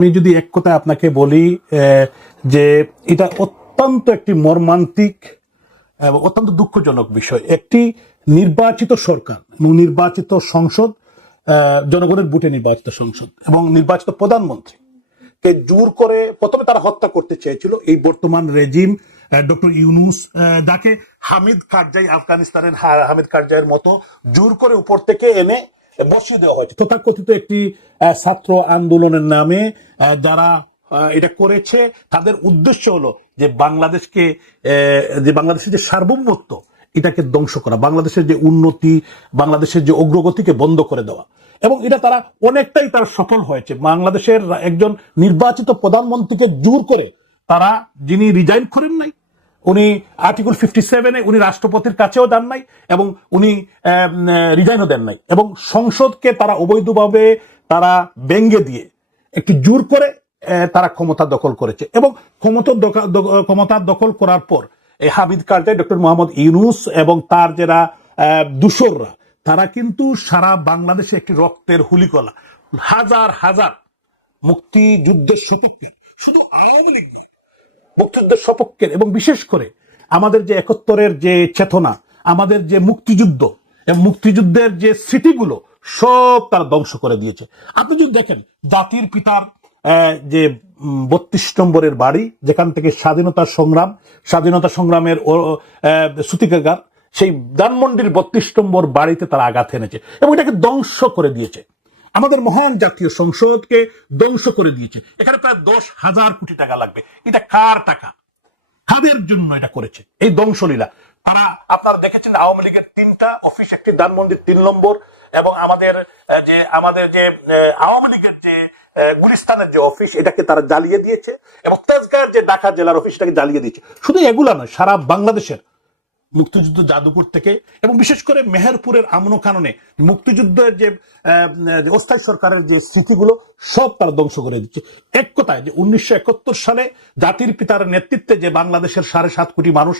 আমি যদি এক কথায় আপনাকে বলি যে এটা অত্যন্ত একটি মর্মান্তিক এবং অত্যন্ত দুঃখজনক বিষয়। একটি নির্বাচিত সরকার এবং নির্বাচিত সংসদ, জনগণের ভোটে নির্বাচিত সংসদ এবং নির্বাচিত প্রধানমন্ত্রী কে জোর করে প্রথমে তারা হত্যা করতে চেয়েছিল। এই বর্তমান রেজিম, ডক্টর ইউনূস, যাকে হামিদ কারজাই, আফগানিস্তানের হামিদ কারজাইয়ের মতো জোর করে উপর থেকে এনে বসিয়ে দেওয়া হয়েছে। তথাকথিত একটি ছাত্র আন্দোলনের নামে যারা এটা করেছে, তাদের উদ্দেশ্য হলো যে বাংলাদেশের যে সার্বভৌমত্ব এটাকে ধ্বংস করা, বাংলাদেশের যে উন্নতি, বাংলাদেশের যে অগ্রগতিকে বন্ধ করে দেওয়া। এবং এটা তারা অনেকটাই তারা সফল হয়েছে। বাংলাদেশের একজন নির্বাচিত প্রধানমন্ত্রীকে জোর করে তারা, যিনি রিজাইন করেন নাই, উনি আর্টিকেল 57-এ উনি রাষ্ট্রপতির কাছেও দেন নাই এবং উনি রিজাইনও দেন নাই, এবং সংসদকে তারা অবৈধভাবে তারা ব্যঙ্গে দিয়ে একটি জোর করে তারা ক্ষমতা দখল করেছে। এবং ক্ষমতা দখল করার পর এই হামিদ কারজাই, ডক্টর মোহাম্মদ ইউনূস এবং তার যারা দূষররা, তারা কিন্তু সারা বাংলাদেশে একটি রক্তের হুলিকলা, হাজার হাজার মুক্তিযুদ্ধের সপক্ষের, শুধু আওয়ামী লীগ মুক্তিযুদ্ধের সপক্ষের, এবং বিশেষ করে আমাদের যে 71-এর যে চেতনা, আমাদের যে মুক্তিযুদ্ধ এবং মুক্তিযুদ্ধের যে স্মৃতিগুলো সব তারা ধ্বংস করে দিয়েছে। আপনি যদি দেখেন জাতির পিতার যে 32 নম্বরের বাড়ি, যেখান থেকে স্বাধীনতা সংগ্রামের সূতিকাগার, সেই ধানমন্ডির 32 নম্বর বাড়িতে তারা আঘাত এনেছে এবং এটাকে ধ্বংস করে দিয়েছে। আমাদের মহান জাতীয় সংসদকে ধ্বংস করে দিয়েছে। এখানে প্রায় 10,000 কোটি টাকা লাগবে। এটা কার টাকা? কাদের জন্য এটা করেছে এই ধ্বংসলীলা? তারা, আপনারা দেখেছেন আওয়ামী লীগের 3টা অফিস, একটি ধানমন্ডির 3 নম্বর, এবং আমাদের যে আওয়ামী লীগের যে গুলিস্তানের যে অফিস, এটাকে তারা জ্বালিয়ে দিয়েছে, এবং তেজগাঁর যে ঢাকা জেলার অফিসটাকে জ্বালিয়ে দিয়েছে। শুধু এগুলা নয়, সারা বাংলাদেশের মুক্তিযুদ্ধ জাদুঘর থেকে, এবং বিশেষ করে মেহেরপুরের আমনো কাননে মুক্তিযুদ্ধের যে অস্থায়ী সরকারের যে স্মৃতিগুলো সব তারা ধ্বংস করে দিচ্ছে। এক কথায় যে 1971 সালে জাতির পিতার নেতৃত্বে যে বাংলাদেশের 7.5 কোটি মানুষ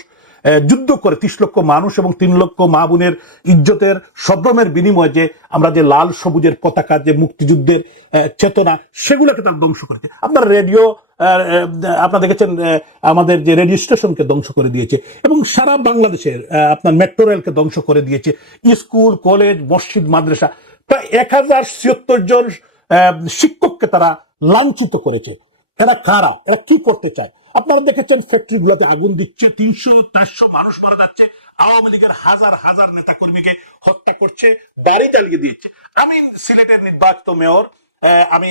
যুদ্ধ করে 30 লক্ষ মানুষ এবং 3 লক্ষ মা বোনের ইজ্জতের সদ্রমের বিনিময়ে যে আমরা যে লাল সবুজের পতাকা, যে মুক্তিযুদ্ধের চেতনা, সেগুলোকে তারা ধ্বংস করেছে। আপনার রেডিও, আপনারা দেখেছেন আমাদের যে রেডিও স্টেশনকে ধ্বংস করে দিয়েছে, এবং সারা বাংলাদেশের আপনার মেট্রো রেলকে ধ্বংস করে দিয়েছে। স্কুল, কলেজ, মসজিদ, মাদ্রাসা, প্রায় 1076 জন শিক্ষককে তারা লাঞ্ছিত করেছে। এরা কারা? এরা কি করতে চায়? আপনারা দেখেছেন ফ্যাক্টরি গুলোতে আগুন দিচ্ছে, 300-400 মানুষ মারা যাচ্ছে, আওয়ামী লীগের হাজার হাজার নেতা কর্মীকে হত্যা করছে, বাড়ি জ্বালিয়ে দিচ্ছে। আমি সিলেটের নির্বাচিত মেয়র, আমি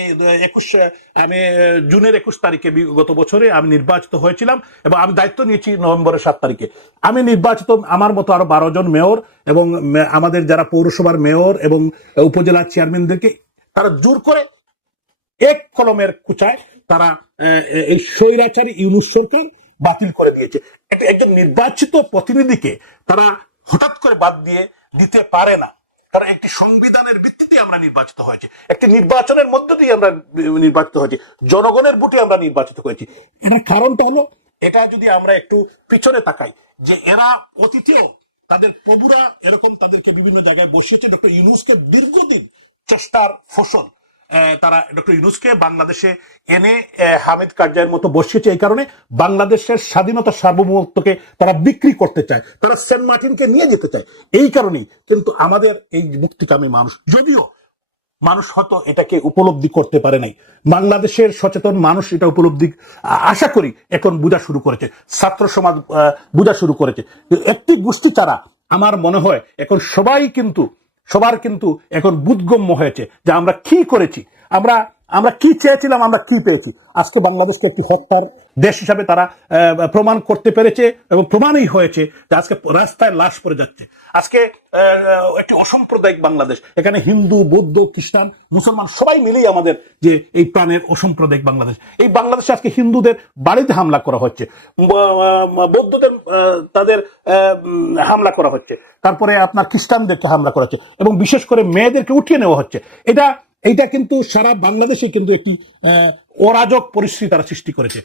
জুনের 21 তারিখে গত বছরে আমি নির্বাচিত হয়েছিলাম, এবং আমি দায়িত্ব নিয়েছি নভেম্বরের 7 তারিখে। আমি নির্বাচিত, আমার মতো আরো 12 জন মেয়র এবং আমাদের যারা পৌরসভার মেয়র এবং উপজেলা চেয়ারম্যানদেরকে তারা জোর করে এক কলমের কুচায় তারা এই স্বৈরাচারী ইউনূস সরকার বাতিল করে দিয়েছে। একজন নির্বাচিত প্রতিনিধিকে তারা হঠাৎ করে বাদ দিতে পারে না, কারণ একটি সংবিধানের ভিত্তিতে আমরা নির্বাচিত হয়েছি, একটি নির্বাচনের মধ্য দিয়ে আমরা নির্বাচিত হয়েছি, জনগণের ভোটে আমরা নির্বাচিত হয়েছি। এটার কারণটা হলো, এটা যদি আমরা একটু পিছনে তাকাই, যে এরা অতীতেও তাদের প্রভুরা এরকম তাদেরকে বিভিন্ন জায়গায় বসিয়েছে। ডক্টর ইউনূসকে দীর্ঘদিন চেষ্টার ফসল তারা ডক্টর ইউনূসকে বাংলাদেশে এনে হামিদ কারজাইয়ের মতো বসিয়েছে। এই কারণে বাংলাদেশের স্বাধীনতা সার্বভৌমত্বকে তারা বিক্রি করতে চায়, তারা সেন্ট মার্টিনকে নিয়ে যেতে চায়। এই কারণেই কিন্তু আমাদের এই মুক্তিকামী মানুষ, যদিও মানুষ হয়তো এটাকে উপলব্ধি করতে পারে নাই, বাংলাদেশের সচেতন মানুষ এটা উপলব্ধি আশা করি এখন বোঝা শুরু করেছে, ছাত্র সমাজ বোঝা শুরু করেছে। একটি গোষ্ঠী ছাড়া আমার মনে হয় এখন সবার কিন্তু এখন বোধগম্য হয়েছে যে আমরা কি করেছি, আমরা কি চেয়েছিলাম, আমরা কি পেয়েছি। আজকে বাংলাদেশকে একটি হত্যার দেশ হিসাবে তারা প্রমাণ করতে পেরেছে, এবং প্রমাণই হয়েছে যে আজকে রাস্তায় লাশ পড়ে যাচ্ছে। আজকে একটি অসাম্প্রদায়িক বাংলাদেশ, এখানে হিন্দু, বৌদ্ধ, খ্রিস্টান, মুসলমান সবাই মিলেই আমাদের যে এই প্রাণের অসাম্প্রদায়িক বাংলাদেশ। এই বাংলাদেশে আজকে হিন্দুদের বাড়িতে হামলা করা হচ্ছে, বৌদ্ধদের তাদের হামলা করা হচ্ছে, তারপরে আপনার খ্রিস্টানদেরকে হামলা করা হচ্ছে, এবং বিশেষ করে মেয়েদেরকে উঠিয়ে নেওয়া হচ্ছে। এইটা কিন্তু সারা বাংলাদেশে কিন্তু একটি অরাজক পরিস্থিতি তারা সৃষ্টি করেছে।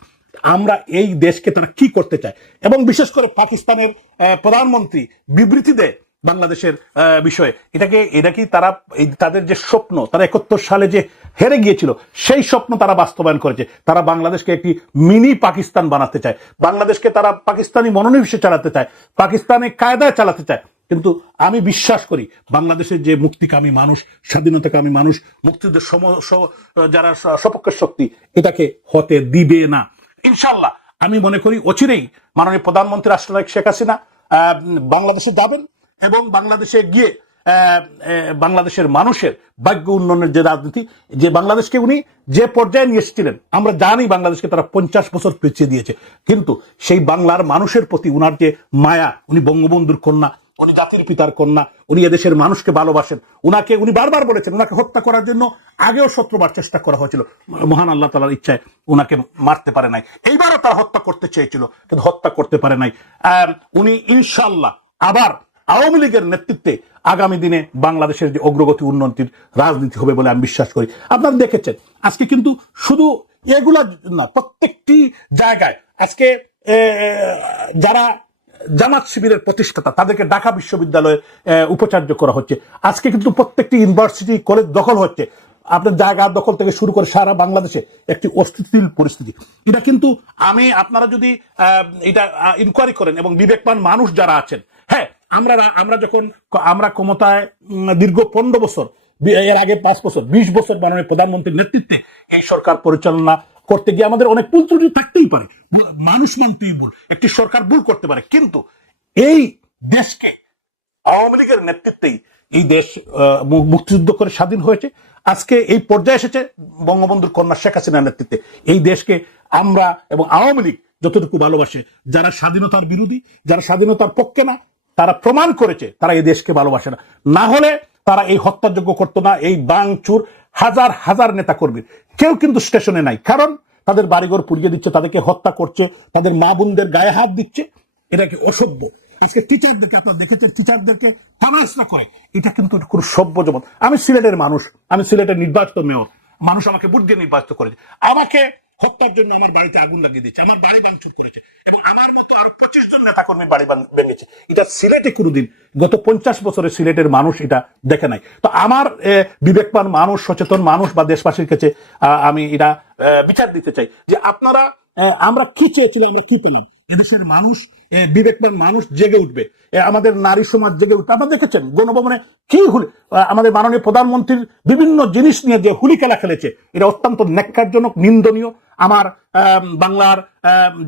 আমরা এই দেশকে তারা কি করতে চায়, এবং বিশেষ করে পাকিস্তানের প্রধানমন্ত্রী বিবৃতি দেয় বাংলাদেশের বিষয়ে। এটা কি তারা তাদের যে স্বপ্ন, তারা 71 সালে যে হেরে গিয়েছিল সেই স্বপ্ন তারা বাস্তবায়ন করেছে। তারা বাংলাদেশকে একটি মিনি পাকিস্তান বানাতে চায়, বাংলাদেশকে তারা পাকিস্তানি মনোনিবেশে চালাতে চায়, পাকিস্তানি কায়দায় চালাতে চায়। কিন্তু আমি বিশ্বাস করি বাংলাদেশের যে মুক্তিকামী মানুষ, স্বাধীনতাকামী মানুষ, মুক্তিযুদ্ধের যারা সপক্ষের শক্তি, এটাকে হতে দিবে না ইনশাল্লাহ। আমি মনে করি অচিরেই মাননীয় প্রধানমন্ত্রী রাষ্ট্রনায়ক শেখ হাসিনা বাংলাদেশে যাবেন এবং বাংলাদেশে গিয়ে বাংলাদেশের মানুষের ভাগ্য উন্নয়নের যে রাজনীতি, যে বাংলাদেশকে উনি যে পর্যায়ে নিয়ে এসেছিলেন, আমরা জানি বাংলাদেশকে তারা 50 বছর পিছিয়ে দিয়েছে, কিন্তু সেই বাংলার মানুষের প্রতি উনার যে মায়া, উনি বঙ্গবন্ধুর কন্যা, উনি জাতির পিতার কন্যা, উনি এদেশের মানুষকে ভালোবাসেন। উনি বারবার বলেছেন উনাকে হত্যা করার জন্য আগেও 17 বার চেষ্টা করা হয়েছিল, মহান আল্লাহ তাআলার ইচ্ছায় উনাকে মারতে পারে নাই। এইবারও তারা হত্যা করতে চেয়েছিল কিন্তু হত্যা করতে পারে নাই। উনি ইনশাআল্লাহ আবার আওয়ামী লীগের নেতৃত্বে আগামী দিনে বাংলাদেশের যে অগ্রগতি উন্নতির রাজনীতি হবে বলে আমি বিশ্বাস করি। আপনারা দেখেছেন আজকে কিন্তু শুধু এগুলা না, প্রত্যেকটি জায়গায় আজকে যারা জামাত শিবিরের প্রতিষ্ঠাতা তাদেরকে ঢাকা বিশ্ববিদ্যালয়ে উপাচার্য করা হচ্ছে। আজকে কিন্তু প্রত্যেকটি ইউনিভার্সিটি কলেজ দখল হচ্ছে। আপনার জায়গা দখল থেকে শুরু করে সারা বাংলাদেশে একটি অস্থিতিশীল পরিস্থিতি। এটা কিন্তু আপনারা যদি এটা ইনকোয়ারি করেন এবং বিবেকবান মানুষ যারা আছেন, হ্যাঁ, আমরা যখন ক্ষমতায় দীর্ঘ 15 বছর, এর আগে 5 বছর, 20 বছর মাননীয় প্রধানমন্ত্রীর নেতৃত্বে এই সরকার পরিচালনা করতে গিয়ে আমাদের অনেক ভুল ত্রুটি থাকতেই পারে, মানুষ মানতেই ভুল, একটি সরকার ভুল করতে পারে, কিন্তু এই দেশকে আওয়ামী লীগের নেতৃত্বেই এই দেশ মুক্তিযুদ্ধ করে স্বাধীন হয়েছে। আজকে এই পর্যায়ে এসেছে বঙ্গবন্ধুর কন্যা শেখ হাসিনার নেতৃত্বে। এই দেশকে আমরা এবং আওয়ামী লীগ যতটুকু ভালোবাসে, যারা স্বাধীনতার বিরোধী, যারা স্বাধীনতার পক্ষে না, তারা প্রমাণ করেছে তারা এই দেশকে ভালোবাসে না। না হলে তারা এই হত্যাযোগ্য করতো না। এই বাংচুর হাজার হাজার নেতা কর্মীর কেউ কিন্তু স্টেশনে নাই, কারণ তাদের বাড়িঘর পুড়িয়ে দিচ্ছে, তাদেরকে হত্যা করছে, তাদের মা বোনদের গায়ে হাত দিচ্ছে। এটা কি অসভ্য? আজকে টিচারদেরকে আপনারা দেখেছেন, টিচারদেরকে তামাশা করে, এটা কিন্তু খুব সভ্য জমন। আমি সিলেটের মানুষ, আমি সিলেটের নির্বাচিত মেয়র, মানুষ আমাকে ভোট দিয়ে নির্বাচিত করেছে। আমাকে হত্যার জন্য আমার বাড়িতে আগুন লাগিয়ে দিচ্ছে, আমার বাড়ি ভাঙচুর করেছে এবং আমার মতো আরো 25 জন নেতা কর্মী বাড়ি ভেঙেছে। এটা সিলেটে কোনোদিন গত 50 বছরে সিলেটের মানুষ এটা দেখে নাই। তো আমার বিবেকবান মানুষ, সচেতন মানুষ বা দেশবাসীর কাছে আমি এটা বিচার দিতে চাই যে আপনারা, আমরা কি চেয়েছিলাম, আমরা কি পেলাম? এদেশের মানুষ, বিবেকবান মানুষ জেগে উঠবে, আমাদের নারী সমাজ জেগে উঠবে। আপনারা দেখেছেন গণভবনে কি আমাদের মাননীয় প্রধানমন্ত্রীর বিভিন্ন জিনিস নিয়ে যে হুলি খেলা খেলেছে, এটা অত্যন্ত ন্যাক্কারজনক, নিন্দনীয়। আমার বাংলার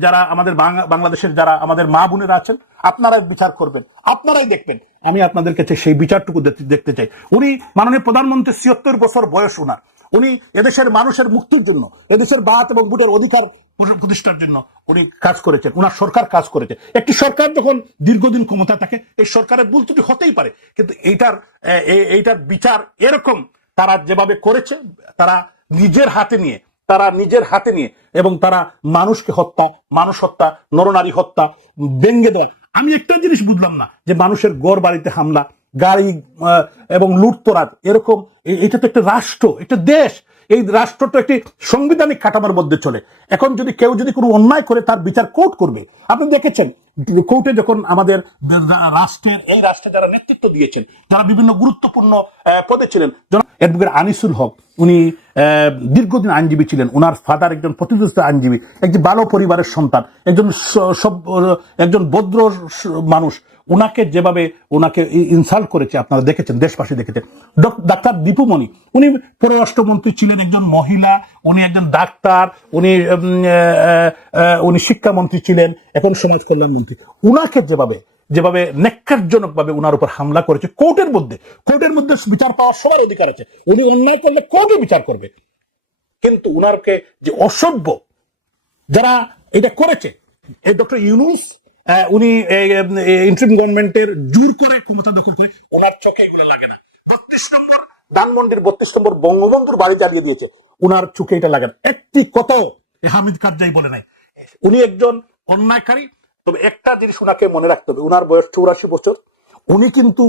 যারা আমাদের বাংলাদেশের যারা আমাদের মা বোনেরা আছেন, আপনারাই বিচার করবেন, আপনারাই দেখবেন। আমি আপনাদের কাছে সেই বিচারটুকু দেখতে চাই। উনি মাননীয় প্রধানমন্ত্রী ৭৬ বছর বয়স উনার, উনি এদেশের মানুষের মুক্তির জন্য, এদেশের বাত এবং ভোটের অধিকার প্রতিষ্ঠার জন্য উনি কাজ করেছেন, উনার সরকার কাজ করেছে। একটি সরকার যখন দীর্ঘদিন ক্ষমতা থাকে, এই সরকারের ভুল ত্রুটি হতেই পারে, কিন্তু এইটার বিচার এরকম তারা যেভাবে করেছে, তারা নিজের হাতে নিয়ে এবং তারা মানুষকে হত্যা, মানুষ হত্যা, নরনারী হত্যা, ব্যঙ্গে দেওয়া। আমি একটা জিনিস বুঝলাম না যে মানুষের ঘর বাড়িতে হামলা, গাড়ি এবং লুটতরাজ, এরকম। এটা তো একটা রাষ্ট্র, একটা দেশ। এই রাষ্ট্রটা একটি সাংবিধানিক কাঠামোর মধ্যে চলে। এখন যদি কেউ কোনো অন্যায় করে, তার বিচার কোর্ট করবে। আপনি দেখেছেন কোর্টে যখন আমাদের এই রাষ্ট্রে যারা নেতৃত্ব দিয়েছেন, যারা বিভিন্ন গুরুত্বপূর্ণ পদে ছিলেন, অ্যাডভোকেট আনিসুল হক, উনি দীর্ঘদিন আইনজীবী ছিলেন। উনার ফাদার একজন প্রতিষ্ঠিত আইনজীবী, একজন ভালো পরিবারের সন্তান, একজন ভদ্র মানুষ। উনাকে যেভাবে ইনসাল্ট করেছে আপনারা দেখেছেন, দেশবাসী দেখেছেন। ডাক্তার দীপু মনি, উনি পররাষ্ট্রমন্ত্রী ছিলেন, একজন মহিলা, উনি একজন ডাক্তার, উনি শিক্ষামন্ত্রী ছিলেন, এখন সমাজ কল্যাণ মন্ত্রী। উনাকে যেভাবে ন্যাক্কারজনক ভাবে উনার উপর হামলা করেছে, কোর্টের মধ্যে বিচার পাওয়ার সবার অধিকার আছে। উনি অন্যায় করলে কোর্টে বিচার করবে, কিন্তু উনারকে যে অসভ্য যারা এটা করেছে, এই ডক্টর ইউনূস, উনি ইন্টারিম গভর্নমেন্টের জোর করে ক্ষমতা দখল করে, ওনার চোখে এগুলো লাগে না। 32 নম্বর ধানমন্ডির 32 নম্বর বঙ্গবন্ধুর বাড়ি জ্বালিয়ে দিয়েছে, উনার চোখে এটা লাগে না। একটি কথাও হামিদ কারজাই বলে নাই। উনি একজন অন্যায়কারী। তবে একটা জিনিস উনাকে মনে রাখতে হবে, উনার বয়স 84 বছর। উনি কিন্তু,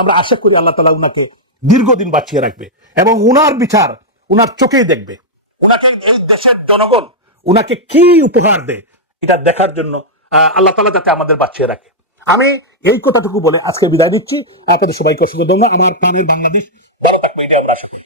আমরা আশা করি আল্লাহ তাআলা উনাকে দীর্ঘদিন বাঁচিয়ে রাখবে এবং উনার বিচার উনার চোখেই দেখবে। উনাকে এই দেশের জনগণ উনাকে কি উপহার দেয়, এটা দেখার জন্য আল্লাহ তাআলা যাতে আমাদের বাঁচিয়ে রাখে। আমি এই কথাটুকু বলে আজকে বিদায় নিচ্ছি। আপনাদের সবাইকে অসংখ্য ধন্যবাদ। আমার প্রাণের বাংলাদেশ ভালো থাকবে, এটা আমরা আশা করি।